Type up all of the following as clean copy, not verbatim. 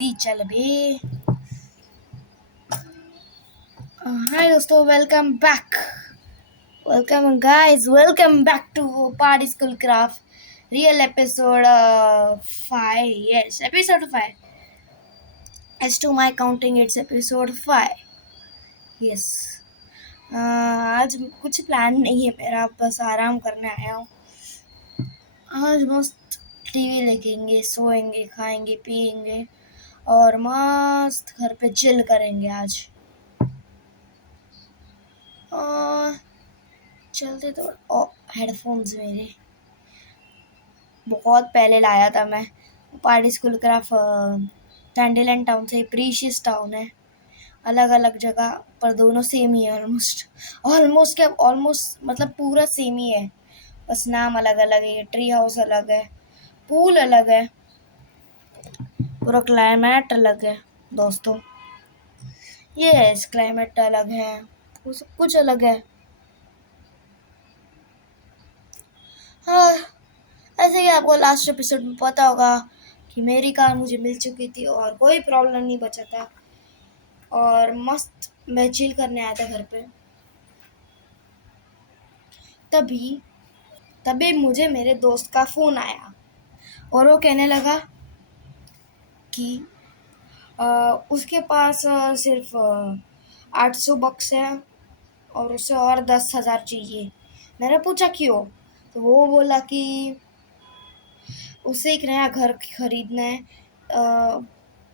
चल बे। हाय दोस्तों, welcome back. Welcome guys, welcome back to party school craft real episode 5। Yes, episode 5। As to my counting it's episode 5। Yes. आज कुछ plan नहीं है मेरा, बस आराम करने आया हूँ। आज मस्त टीवी देखेंगे, सोएंगे, खाएंगे, पिएंगे और मस्त घर पे चिल करेंगे आज। चलते तो हेडफोन्स मेरे बहुत पहले लाया था मैं। पार्टी स्कूल क्राफ्ट टैंडीलैंड टाउन से, प्रीशियस टाउन है। अलग अलग जगह पर दोनों सेम ही है। ऑलमोस्ट ऑलमोस्ट क्या, ऑलमोस्ट मतलब पूरा सेम ही है, बस नाम अलग अलग है। ट्री हाउस अलग है, पूल अलग है, पूरा क्लाइमेट अलग है दोस्तों। ये क्लाइमेट अलग है, वो सब कुछ अलग है। हाँ, ऐसे कि आपको लास्ट एपिसोड में पता होगा कि मेरी कार मुझे मिल चुकी थी और कोई प्रॉब्लम नहीं बचा था और मस्त मैं चिल करने आया था घर पे। तभी तभी मुझे मेरे दोस्त का फ़ोन आया और वो कहने लगा कि उसके पास सिर्फ 800 बक्स है और उसे और 10,000 चाहिए। मैंने पूछा क्यों, तो वो बोला कि उसे एक नया घर खरीदना है।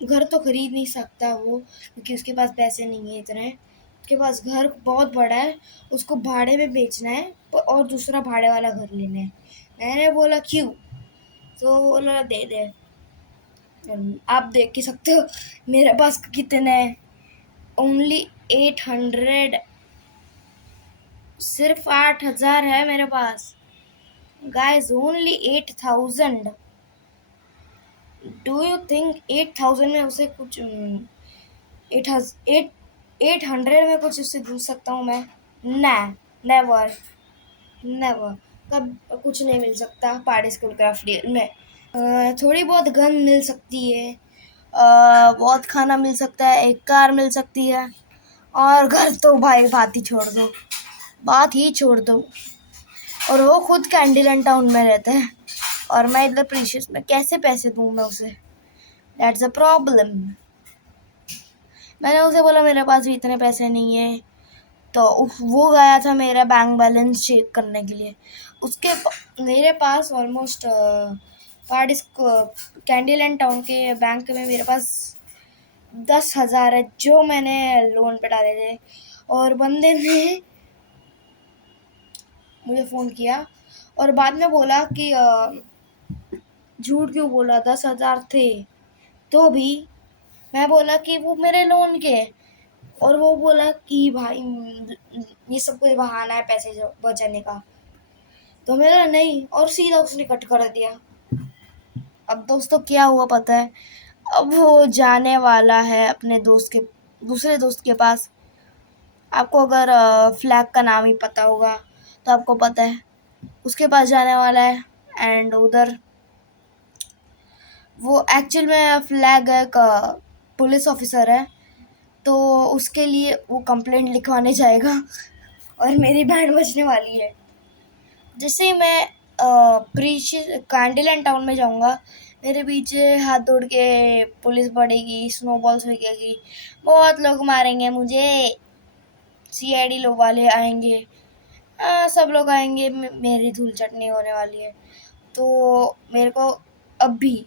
घर तो खरीद नहीं सकता वो, क्योंकि उसके पास पैसे नहीं है इतने। उसके पास घर बहुत बड़ा है, उसको भाड़े में बेचना है और दूसरा भाड़े वाला घर लेना है। मैंने बोला क्यों, तो बोला दे दे। आप देख ही सकते हो मेरे पास कितने, ओनली 800, सिर्फ 8,000 है मेरे पास guys, only 8,000। Do you think 8,000 में उसे कुछ 800 में कुछ उससे दूर सकता हूँ मैं? ना, नेवर नेवर। कब कुछ नहीं मिल सकता पार्टी स्कूल क्राफ्ट में। थोड़ी बहुत गन मिल सकती है, बहुत खाना मिल सकता है, एक कार मिल सकती है, और घर तो भाई बात ही छोड़ दो, बात ही छोड़ दो। और वो खुद कैंडीलैंड टाउन में रहते हैं और मैं इधर प्रीशियस में, कैसे पैसे दूँ मैं उसे? That's a problem. मैंने उसे बोला मेरे पास भी इतने पैसे नहीं है, तो वो गया था मेरा बैंक बैलेंस चेक करने के लिए। मेरे पास ऑलमोस्ट पार्टी कैंडीलैंड टाउन के बैंक में मेरे पास 10,000 है, जो मैंने लोन पे डाले थे। और बंदे ने मुझे फ़ोन किया और बाद में बोला कि झूठ क्यों बोला, 10,000 थे तो भी। मैं बोला कि वो मेरे लोन के, और वो बोला कि भाई ये सब कुछ बहाना है पैसे बचाने का। तो मेरा नहीं, और सीधा उसने कट कर दिया। अब दोस्तों क्या हुआ पता है, अब वो जाने वाला है अपने दूसरे दोस्त के पास। आपको अगर फ्लैग का नाम ही पता होगा तो आपको पता है, उसके पास जाने वाला है। एंड उधर वो एक्चुअल में फ्लैग एक पुलिस ऑफिसर है, तो उसके लिए वो कंप्लेंट लिखवाने जाएगा और मेरी बैंड बजने वाली है। जैसे ही मैं कैंडीलैंड टाउन में जाऊंगा, मेरे पीछे हाथ जोड़ के पुलिस पड़ेगी, स्नोबॉल्स फेंकेगी, बहुत लोग मारेंगे मुझे, सीआईडी लोग वाले आएंगे, सब लोग आएंगे, मेरी धूल चटनी होने वाली है। तो मेरे को अभी,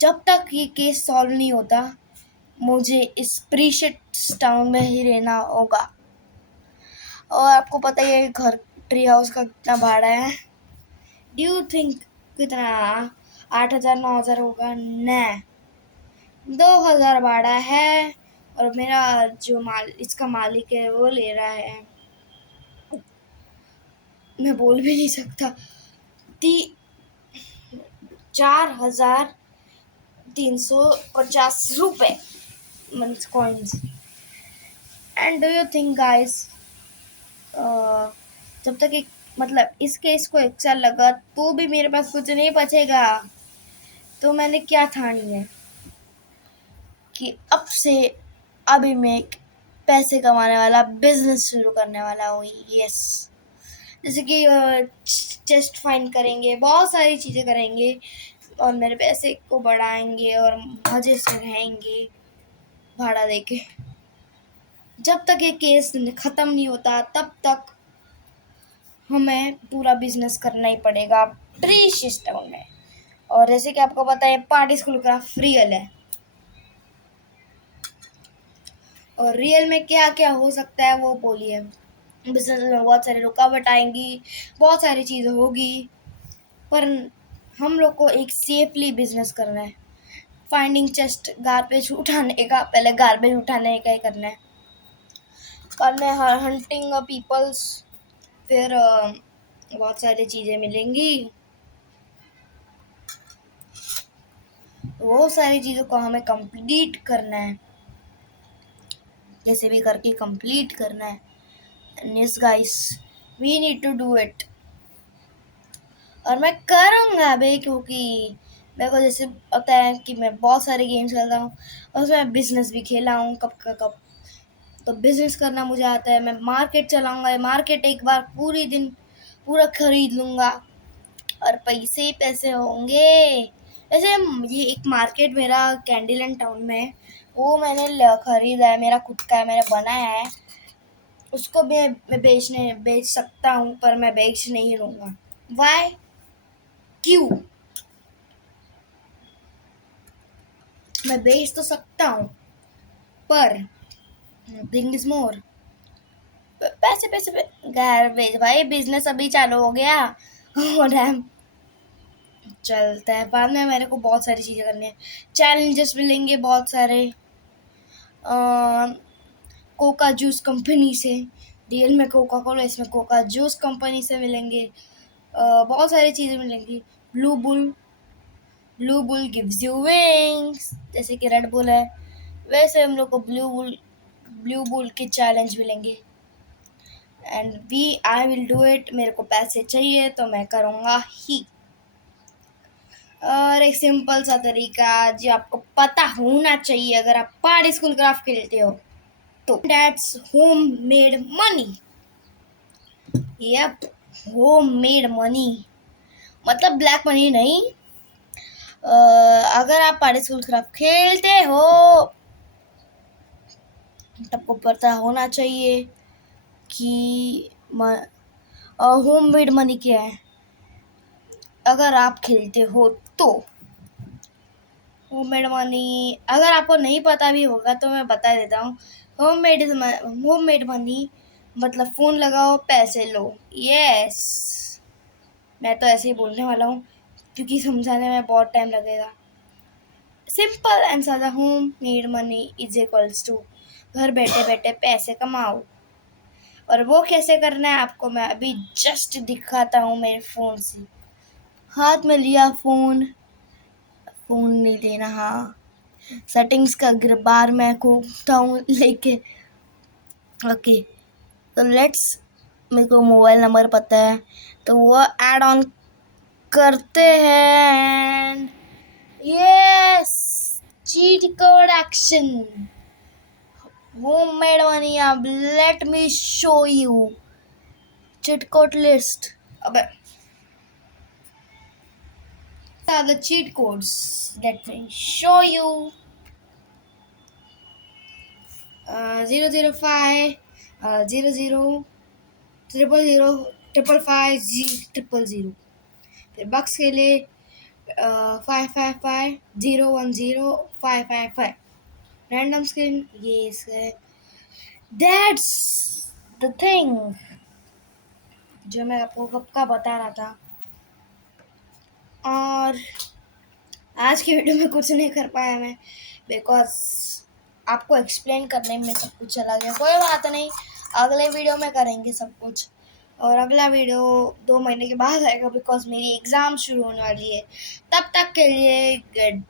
जब तक ये केस सॉल्व नहीं होता, मुझे इस प्रीशियस टाउन में ही रहना होगा। और आपको पता ही है घर, ट्री हाउस का कितना भाड़ा है? डू यू थिंक कितना? 8,000 9,000 होगा? न, 2,000 भाड़ा है। और मेरा जो इसका मालिक है वो ले रहा है, मैं बोल भी नहीं सकता, 4,350 रुपये month coins. And do you think guys, जब तक एक, मतलब इस केस को 1 साल लगा तो भी मेरे पास कुछ नहीं बचेगा, तो मैंने क्या ठानी है? कि अब से अभी मैं पैसे कमाने वाला बिजनेस शुरू करने वाला हूँ। यस, जैसे कि चेस्ट फाइंड करेंगे, बहुत सारी चीज़ें करेंगे और मेरे पैसे को बढ़ाएंगे और मज़े से रहेंगे भाड़ा देके। जब तक ये केस ख़त्म नहीं होता तब तक हमें पूरा बिजनेस करना ही पड़ेगा ट्री सिस्टम में। और जैसे कि आपको पता है पार्टी स्कूल का रियल है, और रियल में क्या क्या हो सकता है वो बोलिए। बिजनेस में बहुत सारी रुकावट आएंगी, बहुत सारी चीज़ें होगी, पर हम लोग को एक सेफली बिजनेस करना है। फाइंडिंग चेस्ट, गार्बेज उठाने का, पहले गार्बेज उठाने का ही करना है, करना है हंटिंग पीपल्स, फिर बहुत सारी चीज़ें मिलेंगी। वो सारी चीज़ों को हमें कंप्लीट करना है, कैसे भी करके कंप्लीट करना है। Yes guys, we need to do it, और मैं करूँगा भी, क्योंकि मेरे को जैसे पता है कि मैं बहुत सारे गेम्स खेलता हूँ और उसमें बिजनेस भी खेला हूँ कब का कब, तो बिजनेस करना मुझे आता है। मैं मार्केट चलाऊँगा, मार्केट एक बार पूरी दिन पूरा खरीद लूँगा और पैसे ही पैसे होंगे। वैसे ये एक मार्केट मेरा कैंडीलैंड टाउन में है, वो मैंने खरीदा है, मेरा खुद का है, मैंने बनाया है। उसको मैं बेच सकता हूँ, पर मैं बेच नहीं लूँगा। वाई? क्यों? मैं बेच तो सकता हूँ, पर थिंग इज मोर, पैसे पैसे गार्बेज भाई, बिजनेस अभी चालू हो गया और चलता है। बाद में मेरे को बहुत सारी चीज़ें करनी है, चैलेंजेस मिलेंगे बहुत सारे कोका जूस कंपनी से। रियल में कोका कोला, इसमें कोका जूस कंपनी से मिलेंगे। बहुत सारी चीज़ें मिलेंगी। Blue bull gives you wings, जैसे कि रेड बुल है, वैसे हम लोग को ब्लू बुल के चैलेंज मिलेंगे। And I will do it. मेरे को पैसे चाहिए तो मैं करूँगा ही। और एक सिंपल सा तरीका जो आपको पता होना चाहिए अगर आप पार्टी स्कूल क्राफ्ट खेलते हो, तो that's home made money. Yup, home made money मतलब ब्लैक मनी नहीं। अगर आप पार्टी स्कूल क्राफ्ट खेलते हो तो आपको पता होना चाहिए कि होम मेड मनी क्या है। अगर आप खेलते हो तो होम मेड मनी, अगर आपको नहीं पता भी होगा तो मैं बता देता हूँ। होम मेड मनी मतलब फ़ोन लगाओ पैसे लो। यस, मैं तो ऐसे ही बोलने वाला हूँ क्योंकि समझाने में बहुत टाइम लगेगा। सिंपल एंड सादा, home made money is equals to घर बैठे बैठे पैसे कमाओ। और वो कैसे करना है आपको मैं अभी जस्ट दिखाता हूँ मेरे फ़ोन से। हाथ में लिया फ़ोन नहीं लेना, हाँ सेटिंग्स का बार मैं घूमता हूँ लेके। ओके, तो लेट्स, मेरे को मोबाइल नंबर पता है तो वो ऐड ऑन करते हैं। Yes, cheat code action, home made money. अब let me show you cheat code list. अबे are the cheat codes, let me show you. 005 00 000 555 000। फिर बक्स के लिए 555 010 555। रैंडम स्क्रीन, ये है। दैट्स द थिंग जो मैं आपको कब का बता रहा था। और आज की वीडियो में कुछ नहीं कर पाया मैं, बिकॉज आपको एक्सप्लेन करने में सब कुछ चला गया। कोई बात नहीं, अगले वीडियो में करेंगे सब कुछ। और अगला वीडियो 2 महीने के बाद आएगा, बिकॉज मेरी एग्ज़ाम शुरू होने वाली है। तब तक के लिए गुड